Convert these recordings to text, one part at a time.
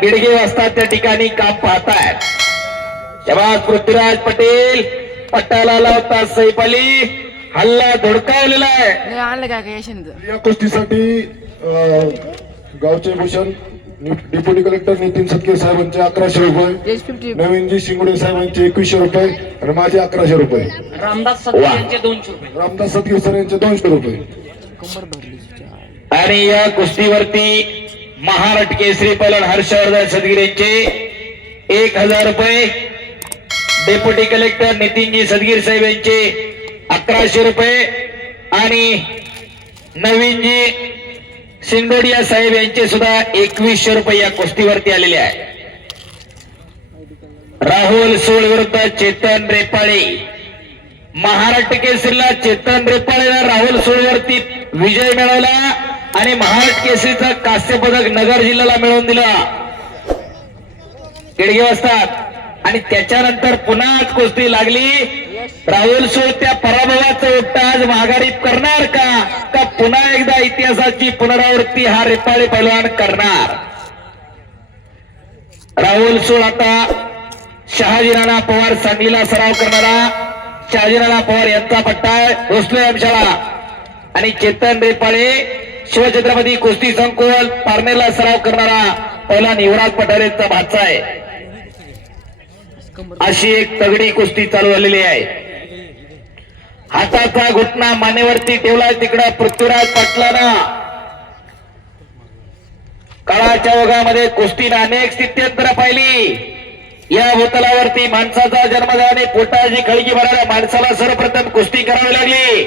बिडगे वाजतात त्या ठिकाणी काम पाहतायत. शबाज पृथ्वीराज पटेल पट्टाला लावता सैफ अली. हल्ला धुडकावलेला आहे. या कुस्तीसाठी अं, गावचे भूषण डेप्युटी कलेक्टर नितीन सतके साहेबांचे अकराशे रुपये नवीनजी शिंगोडे साहेबांचे एकवीसशे रुपये आणि माझे अकराशे रुपये. रामदास यांचे दोनशे रुपये. रामदास सतके सर यांचे दोनशे रुपये. आणि या कुस्तीवरती महाराष्ट्र केसरी पलन हर्षवर्धन सदगीर यांचे एक हजार रुपये. डेप्युटी कलेक्टर नितीनजी सदगीर साहेब यांचे अकराशे रुपये. आणि नवीनजी सिंगोडिया साहेब यांचे सुद्धा एकवीसशे रुपये या कुस्तीवरती आलेले आहे. राहुल सोळ विरुद्ध चेतन रेपाळे. महाराष्ट्र केसरीला चेतन रेपाळेला राहुल सोळवरती विजय मिळवला. आणि महाराष्ट्र केसरीचं कांस्य पदक नगर जिल्ह्याला मिळवून दिलं. गिडगे असतात आणि त्याच्यानंतर पुन्हा आज कुस्ती लागली. राहुल सोळ त्या पराभवाचं उत्तर आज माघारी करणार का? का पुन्हा एकदा इतिहासाची पुनरावृत्ती हा रेपाळे पैलवान करणार? राहुल सोळ आता शहाजी राणा पवार सांगलीला सराव करणारा. शहाजी राणा पवार यांचा पट्टा आहे. भोसले आणि चेतन रेपाळे शिवछत्रपती कुस्ती संकुल पारनेरला सराव करणारा पहिला युवराज पठारेचा भाचा आहे. अशी एक तगडी कुस्ती चालू झालेली आहे. हाताचा घुटना मानेवरती ठेवलाय तिकडं पृथ्वीराज पाटलानं. काळाच्या ओघामध्ये कुस्तीनं अनेक स्थित्यंतर पाहिली. या भूतलावरती माणसाचा जन्म झाल्याने पोटाची खळगी भरणाऱ्या माणसाला सर्वप्रथम कुस्ती करावी लागली.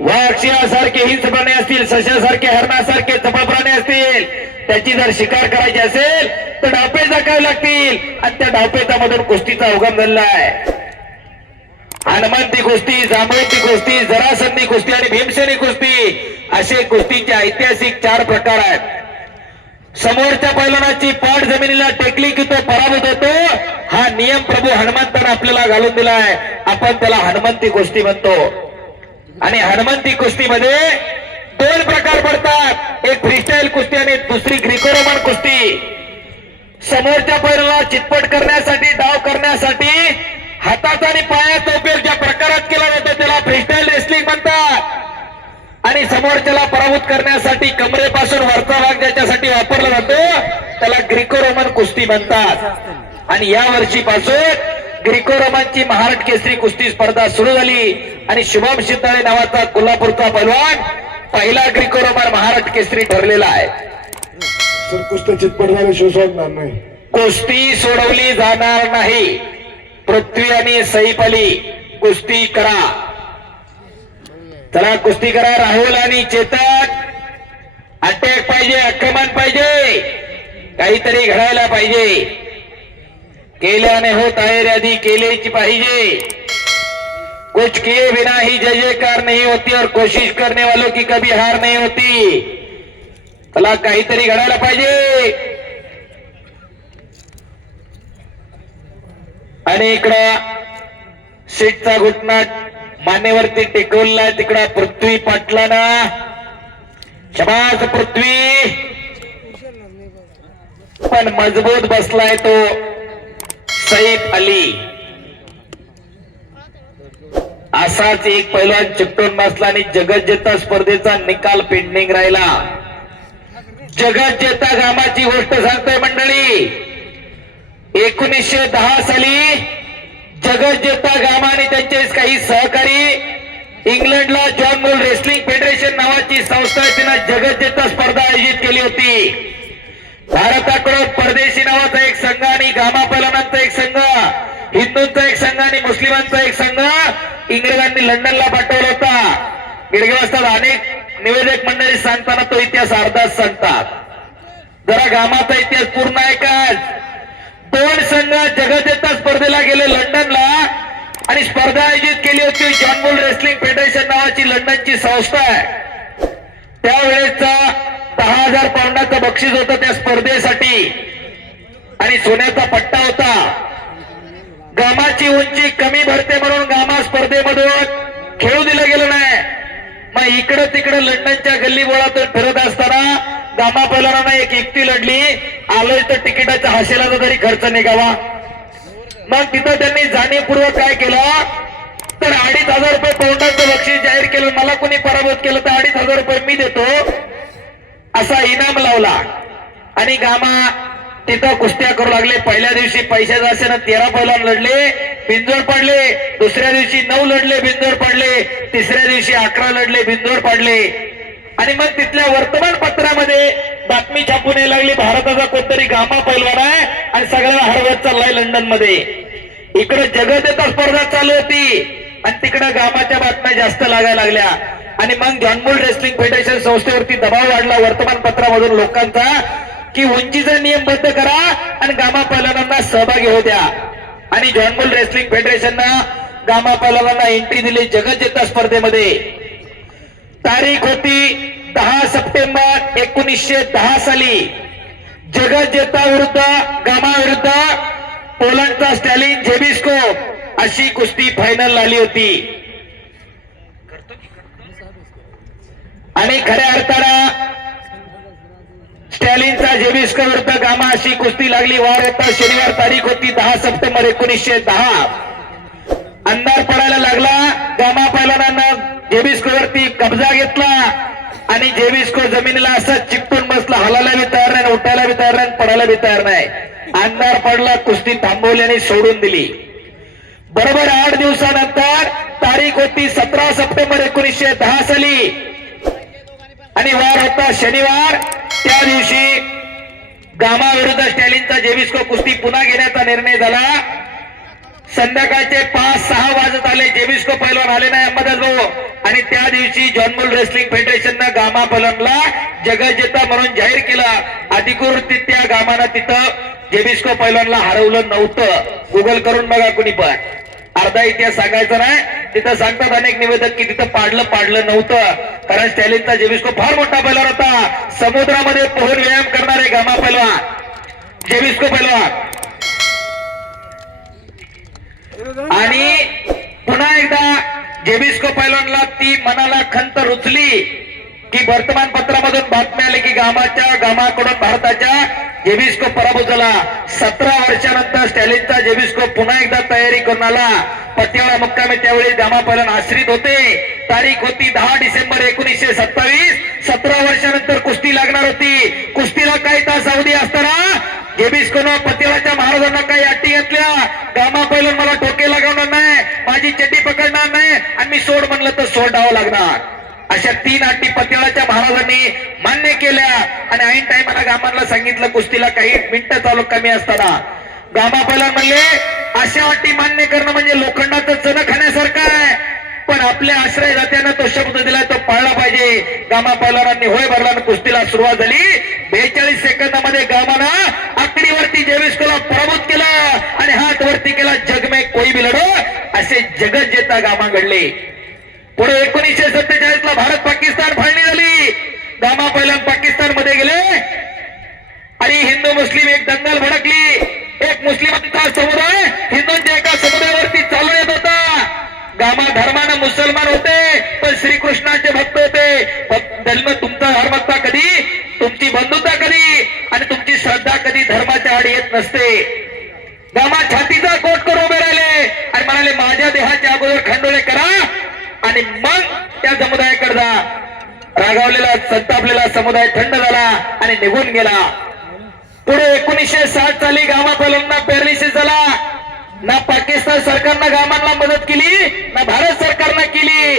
वाक्षियासारखे हिंस प्राणी असतील सशासारखे हरणासारखे चपळ प्राणी असतील त्याची जर शिकार करायची असेल तर डापे जाकावे लागतील. आणि त्या डापेतामधून कुस्तीचा उगम झालेला आहे हनुमंती कुस्ती जांभळती कुस्ती जरासंधी कुस्ती आणि भीमसेनी कुस्ती असे कुस्तीचे ऐतिहासिक चार प्रकार आहेत. समोरच्या पैलवानाची पाठ जमिनीला टेकली की तो पराभूत होतो. हा नियम प्रभू हनुमंतानं आपल्याला घालून दिलाय. आपण त्याला हनुमंती कुस्ती म्हणतो. आणि हनुमंती कुस्तीमध्ये दोन प्रकार पडतात. एक फ्रीस्टाईल कुस्ती आणि दुसरी ग्रिकोरोमन कुस्ती. समोरच्या पैलवानाला चितपट करण्यासाठी डाव करण्यासाठी हाताचा आणि पायाचा उपयोग ज्या प्रकारात केला जातो त्याला फ्रीस्टाईल रेसलिंग म्हणतात. आणि समोरच्याला पराभूत करण्यासाठी कमरेपासून वरचा भाग ज्याच्यासाठी वापरला जातो त्याला ग्रिकोरोमन कुस्ती म्हणतात. आणि या वर्षीपासून ग्रिको रोमनची महाराष्ट्र केसरी कुस्ती स्पर्धा सुरू झाली आणि शुभम शिताळे नावाचा कोल्हापूरचा पैलवान पहिला ग्रिको रोमन महाराष्ट्र केसरी ठरलेला आहे. सर कुस्त्या चितपट झाल्याशिवाय सोडणार नाही. कुस्ती सोडवली जाणार नाही. पृथ्वी आणि सईफ अली कुस्ती करा. चला कुस्ती करा. राहुल आणि चेतन. अटॅक पाहिजे आक्रमण पाहिजे. काहीतरी घडायला पाहिजे. केल्याने होत आहे यादी केलेची पाहिजे. कुछ किए बिना ही जय जयकार नहीं होती और कोशिश करने वालों की कभी हार नहीं होती. चला काहीतरी घडायला पाहिजे. आणि इकडं सीटचा घुटना मानेवरती आहे तिकडं पृथ्वी पाटला ना शबास पृथ्वी. पण मजबूत बसलाय तो. सईफ अली. असाच एक पैलवान चिकटून बसला आणि जगज्जेता स्पर्धेचा निकाल पेंडिंग राहिला. जगज्जेता गामाची गोष्ट सांगतोय मंडळी. एकोणीसशे दहा साली जगज्जेता गामा आणि त्यांचे काही सहकारी इंग्लंडला जॉन मूल रेसलिंग फेडरेशन नावाची संस्था आहे तिनं जगज्जेता स्पर्धा आयोजित केली होती. भारताकडे परदेशी नावाचा एक संघ आणि गामा एक संघ हिंदूंचा एक संघ आणि मुस्लिमांचा एक संघ इंग्रजांनी लंडनला पाठवला होता. गिडगे अनेक निवेदक मंडळी सांगताना तो इतिहास अर्धाच सांगतात. जरा गामाचा इतिहास पूर्ण आहे का? दोन संघ जगजेता स्पर्धेला गेले लंडनला आणि स्पर्धा आयोजित केली होती. जॉनबुल रेसलिंग फेडरेशन नावाची लंडनची संस्था आहे. त्यावेळेसचा बक्षीस होतं त्या स्पर्धेसाठी. आणि सोन्याचा पट्टा होता. गामाची उंची कमी भरते म्हणून गामा स्पर्धेमधून खेळू दिलं गेलं नाही. मग इकडं तिकडं लंडनच्या गल्ली बोळातून फिरत असताना गामा पैलवानांना एक एकटी लढली. आलोय तर तिकिटाच्या हाशेला तरी खर्च निघावा. मग तिथं त्यांनी जाणीवपूर्वक काय केलं? तर अडीच हजार रुपये पौंडाचं बक्षीस जाहीर केलं. मला कोणी पराभूत केलं तर अडीच हजार रुपये मी देतो. असा इनाम लावला. आणि गामा तिथं कुस्त्या करू लागले. पहिल्या दिवशी पैशाचं असेल तेरा पहिला लढले बिंजोड पडले. दुसऱ्या दिवशी नऊ लढले बिंजोड पडले. तिसऱ्या दिवशी अकरा लढले बिंजोड पडले. आणि मग तिथल्या वर्तमानपत्रामध्ये बातमी छापून यायला लागली भारताचा कोणतरी गामा पैलवान आहे आणि सगळ्यांना हरवत चाललाय लंडनमध्ये इकडे जगदेता स्पर्धा चालू होती. आणि तिकडे गामाच्या बातम्या जास्त लागायला लागल्या. आणि मग जॉनबुल रेसलिंग फेडरेशन संस्थेवरती दबाव वाढला. वर्तमानपत्रामधून लोकांचा की उंचीचा नियम बद्ध करा आणि गामा पैलवानांना सहभागी होऊ द्या. आणि जॉनबुल रेसलिंग फेडरेशननं गामा पैलवानांना एंट्री दिली जगज्जेता स्पर्धेमध्ये. तारीख होती दहा सप्टेंबर एकोणीसशे दहा साली. जगज्जेता विरुद्ध गामा विरुद्ध पोलंडचा स्टॅलिन झेबिस्को अशी कुस्ती फायनल आली होती. आणि खऱ्या अर्थानं स्टॅलिनचा जेबिस्को विरुद्ध गामा अशी कुस्ती लागली. वार होता शनिवार तारीख होती दहा सप्टेंबर एकोणीसशे दहा. अंधार पडायला लागला. गामा पैलवानानं जेबिस्को वरती कब्जा घेतला. आणि जेबिस्को जमिनीला असं चिपटून बसला. हलायला बी तयार नाही उठायला बी तयार नाही पडायला बी तयार नाही. अंधार पडला कुस्ती थांबवली आणि सोडून दिली. बरोबर आठ दिवसानंतर तारीख होती सतरा सप्टेंबर एकोणीसशे दहा साली. आणि वार होता शनिवार. त्या दिवशी गामा विरुद्ध स्टॅलिनचा जेविस्को कुस्ती पुन्हा घेण्याचा निर्णय झाला. संध्याकाळचे पाच सहा वाजत आले. जेविस्को पैलवान आले नाही अहमदास भाऊ. आणि त्या दिवशी जॉनबुल रेसलिंग फेडरेशननं गामा पैलवानला जगजेता म्हणून जाहीर केला. अधिकृतरित्या गामानं तिथं जेबिस्को पैलवानला हरवलं नव्हतं. गुगल करून बघा कुणी पण. साधा इतिहास सांगायचा नाही. तिथं सांगतात अनेक निवेदक की तिथं पाडलं पाडलं नव्हतं. कारण स्टॅलिनचा जेबिस्को फार मोठा पैलवान होता. समुद्रामध्ये पोहून व्यायाम करणारे गामा पैलवान. जेबिस्को पैलवान. आणि पुन्हा एकदा जेबिस्को पैलवानला ती मनाला खंत रुचली. की वर्तमानपत्रामधून बातम्या आली की गामाच्या गामाकडून भारताच्या जेबिस्को पराभूत झाला सतरा वर्षानंतर स्टॅलिनचा जेबिस्को पुन्हा एकदा तयारी करून आला. पटियाळा मुक्कामी त्यावेळी गामा पैलवान आश्रित होते. तारीख होती दहा डिसेंबर एकोणीसशे सत्तावीस. सतरा वर्षानंतर कुस्ती लागणार होती. कुस्तीला काही तास अवधी असताना जेबिस्कोनं पतिळाच्या महाराजांना काही अटी घातल्या. गामा मला ठोके लागवणार नाही. माझी चड्डी पकडणार नाही. आणि मी सोड म्हणलं तर सोडावं लागणार. अशा तीन अटी पतिळाच्या महाराजांनी मान्य केल्या. आणि ऐन टायमाला गामांना सांगितलं कुस्तीला काही मिनिटं चालू कमी असताना. गामा पहिला म्हणले अशा अटी मान्य करणं म्हणजे लोखंडाचं चण खाण्यासारखं आहे. पण आपल्या आश्रय जात्यानं तो शब्द दिलाय तो पाळला पाहिजे. गामा पैलवानांनी होय भरला आणि कुस्तीला सुरुवात झाली. बेचाळीस सेकंदामध्ये गामानं आकडीवरती जेविस्कोला पराभूत केला. आणि हात वरती केला जग में कोई भी असे जगत जेता गामा घडले. पुढे एकोणीसशे सत्तेचाळीस ला भारत पाकिस्तान फाळणी झाली. गामा पहिल्या पाकिस्तानमध्ये गेले. आणि हिंदू मुस्लिम एक दंगल भडकली. एक मुस्लिमांचा समुदाय हिंदूंच्या एका समुदायावरती चालू येत होता. गामा धर्मानं मुसलमान होते पण श्रीकृष्णाचे भक्त होते. धर्म तुमचा धर्मता कधी तुमची बंधुता कधी आणि तुमची श्रद्धा कधी धर्माच्या आड येत नसते. गामा छातीचा कोट करून उभे राहिले आणि म्हणाले माझ्या देहाच्या अगोदर खंडोळे करा आणि मग त्या समुदायाकडचा जा रागावलेला संतापलेला समुदाय थंड झाला आणि निघून गेला. पुढे एकोणीसशे साठ साली गामा पॅरालिसिस झाला. ना पाकिस्तान सरकारनं गामांना मदत केली ना भारत सरकारनं केली.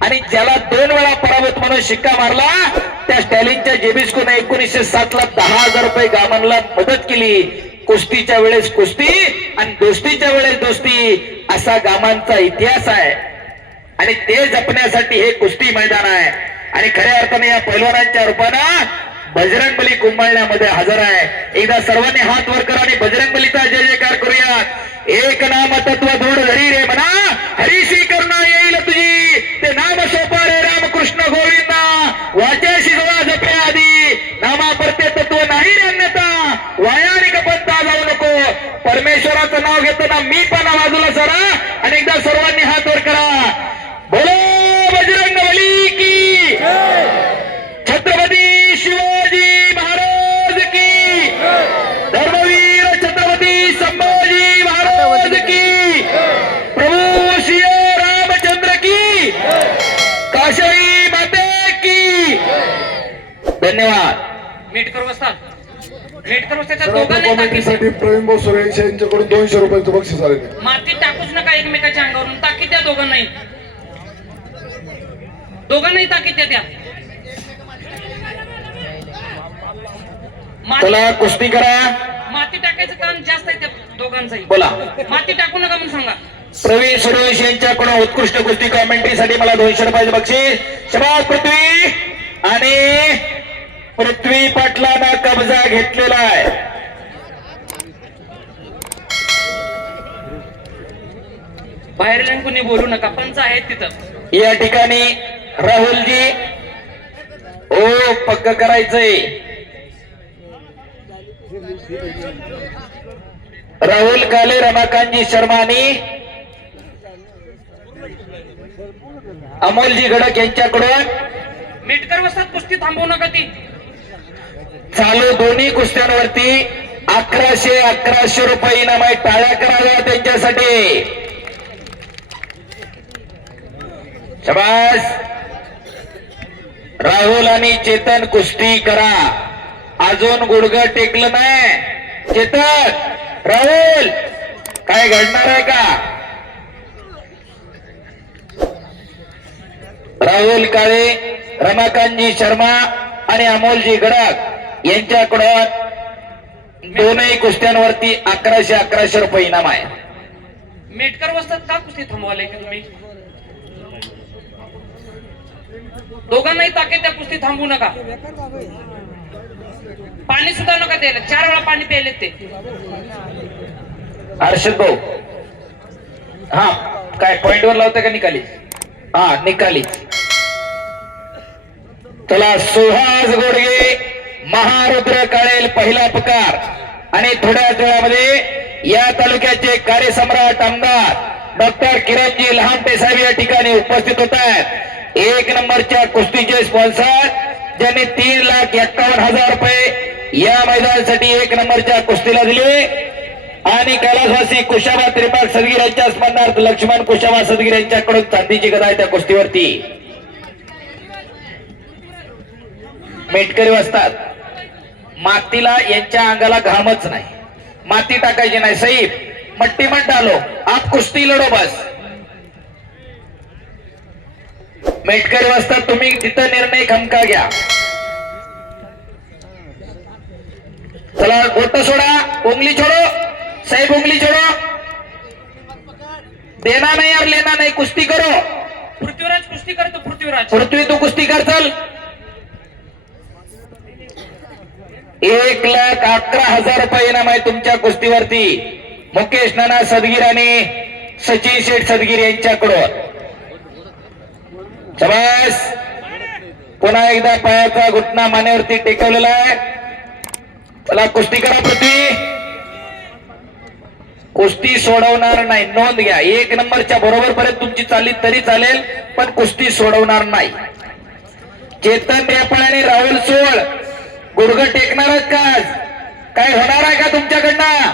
आणि ज्याला दोन वेळा पराभूत म्हणून शिक्का मारला त्या स्टॅलिनच्या जेबिस्कोने एकोणीसशे सात ला दहा हजार रुपये गामांना मदत केली. कुस्तीच्या वेळेस कुस्ती आणि दोस्तीच्या वेळेस दोस्ती. असा गामांचा इतिहास आहे. आणि ते जपण्यासाठी हे कुस्ती मैदान आहे. आणि खऱ्या अर्थाने या पैलवानांच्या रूपानं बजरंगबली कुंभाळण्यामध्ये हजर आहे. एकदा सर्वांनी हात वर करा आणि बजरंगबलीचा जय जयकार करूयात. एक नाम तत्व धोड धरी रे म्हणा. हरीशी करुणा येईल तुझी. ते नाम सोपा रे रामकृष्ण गोविंदा. वाच्याशी जवळ जपे आधी. नामा परते तत्व नाही रे अन्यथा. वायानिक पंथा जाऊ नको. परमेश्वराचं नाव घेताना मी पण बाजूला सरा. आणि एकदा सर्वांनी हात वर करा. धन्यवाद. मेटकर वस्तात मेटकर वस्ताच्या कॉमेंट्रीसाठी प्रवीण भाऊ सूर्यवंशी यांच्याकडून दोनशे रुपयाचं बक्षीस आहे. माती टाकूच नका एकमेकाच्या अंगावरून. ताकीद द्या दोघांनाही. दोघांनाही द्या त्या माती चला कुस्ती करा. माती टाकायचं काम जास्त आहे त्या दोघांचंही. बोला. माती टाकू नका म्हणून सांगा. प्रवीण सूर्यवंशी यांच्याकडून उत्कृष्ट कुस्ती कॉमेंट्रीसाठी मला दोनशे रुपयाचे बक्षीस. शबाद पृथ्वी आणि पृथ्वी पाटलानं कब्जा घेतलेला आहे. बाहेर कोणी बोलू नका पंच आहेत तिथं. या ठिकाणी राहुलजी ओ पक्क करायचंय. राहुल काले रमाकांतजी शर्मा आणि अमोलजी गडक यांच्याकडून मेटकर वस्तात कुस्ती थांबवू नका ती. चालू दोन्ही कुस्त्यांवरती अकराशे अकराशे रुपये इनाम आहे. टाळ्या कराव्या त्यांच्यासाठी. शबास. राहुल आणि चेतन कुस्ती करा. अजून गुडघं टेकलं नाही. चेतन राहुल काय घडणार आहे का? राहुल काळे रमाकांतजी शर्मा आणि अमोलजी गडक. यांच्याकडून दोनही कुस्त्यांवरती अकराशे अकराशे रुपये इनाम आहे. मेटकर वस्तात का कुस्ती थांबवाले की तुम्ही? दोघांनाही ताकीद त्या कुस्ती थांबवू नका. पाणी सुद्धा नका द्यायला चार वेळा पाणी प्यायले ते. हर्षद भाऊ. हा काय पॉइंट वर लावता का निकाली? हा निकाली. चला सुहास गोडगे. महारुद्र काळेल पहिला पुकार. आणि थोड्याच वेळामध्ये या तालुक्याचे कार्यसम्राट आमदार डॉक्टर किरणजी लहानटे साहेब या ठिकाणी उपस्थित होत आहेत. एक नंबरच्या कुस्तीचे स्पॉन्सर ज्यांनी तीन लाख एक्कावन्न हजार रुपये या मैदानासाठी एक नंबरच्या कुस्तीला दिले. आणि कैलासवासी कुशाबा त्रिपाठ सदगीर यांच्या स्मरणार्थ लक्ष्मण कुशाबा सदगीर यांच्याकडून चांदीची गदा आहे त्या कुस्तीवरती. मेटकरी वाजतात. मातीला यांच्या अंगाला घामच नाही. माती टाकायची नाही. सईब मट्टी मट डालो आप कुस्ती लढो बस. मेटकरी वाजतात तुम्ही तिथं निर्णय खमका घ्या. चला बोट सोडा. उंगली छोडो. साहेब उंगली छोडो. देना नाही और लेना नाही. कुस्ती करो. पृथ्वीराज कुस्ती करतो पृथ्वीराज. पृथ्वी तू कुस्ती कर चल. एक लाख अकरा हजार रुपये इनाम आहे तुमच्या कुस्तीवरती. मुकेश नाना सदगीर आणि सचिन शेठ सदगीर यांच्याकडून. शबास. पुन्हा एकदा पायाचा घुटना मानेवरती टेकवलेला आहे. चला कुस्ती करा प्रती. कुस्ती सोडवणार नाही. नोंद घ्या. एक नंबरच्या बरोबर पर्यंत तुमची चालली तरी चालेल पण कुस्ती सोडवणार नाही. चेतन रेपाळ आणि राहुल सोळ. गुडघं आहेत का आज? काही होणार आहे का तुमच्याकडनं?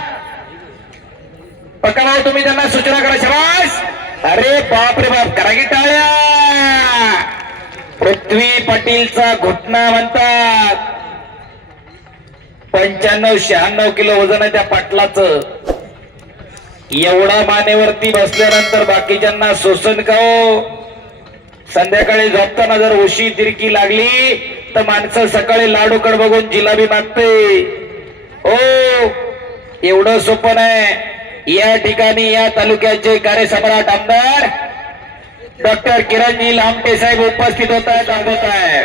पकडाव तुम्ही त्यांना सूचना करा शबास! अरे बाप रे बाप करा की टाळ्या! पृथ्वी पाटीलचा घुटना म्हणतात. पंच्याण्णव शहाण्णव किलो वजन आहे त्या पाटलाच. एवढा मानेवरती बसल्यानंतर बाकीच्यांना शोषण खाओ हो? संध्याकाळी झोपताना जर उशी तिरकी लागली तर माणसं सकाळी लाडूकड बघून जिलाबी मागते. ओ एवढं सोपं नाही. या ठिकाणी या तालुक्याचे कार्यसम्राट आमदार डॉक्टर किरणजी लांबे साहेब उपस्थित होत आहेत सांगत आहे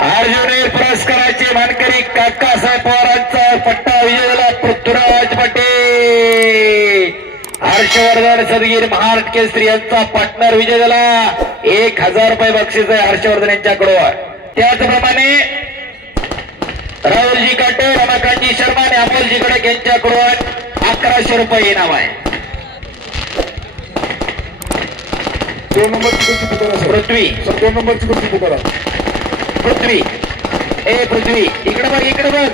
अर्जुन पुरस्काराचे मानकरी काकासाहेब पवारांचा पट्टा विजय झाला पटेल हर्षवर्धन सदगीर महाराष्ट्र केसरी यांचा पार्टनर विजय झाला एक हजार रुपये बक्षीस आहे हर्षवर्धन यांच्याकडून. त्याचप्रमाणे राहुलजी काटे रमाकांतजी शर्मा आणि अमोलजी कडक यांच्याकडून अकराशे रुपये इनाम आहे. दोन नंबरची कुस्ती पुकारा सर पृथ्वी. सर दोन नंबरची कुस्ती पुकारा पृथ्वी. ए पृथ्वी. इकडे बघ इकडे बघ.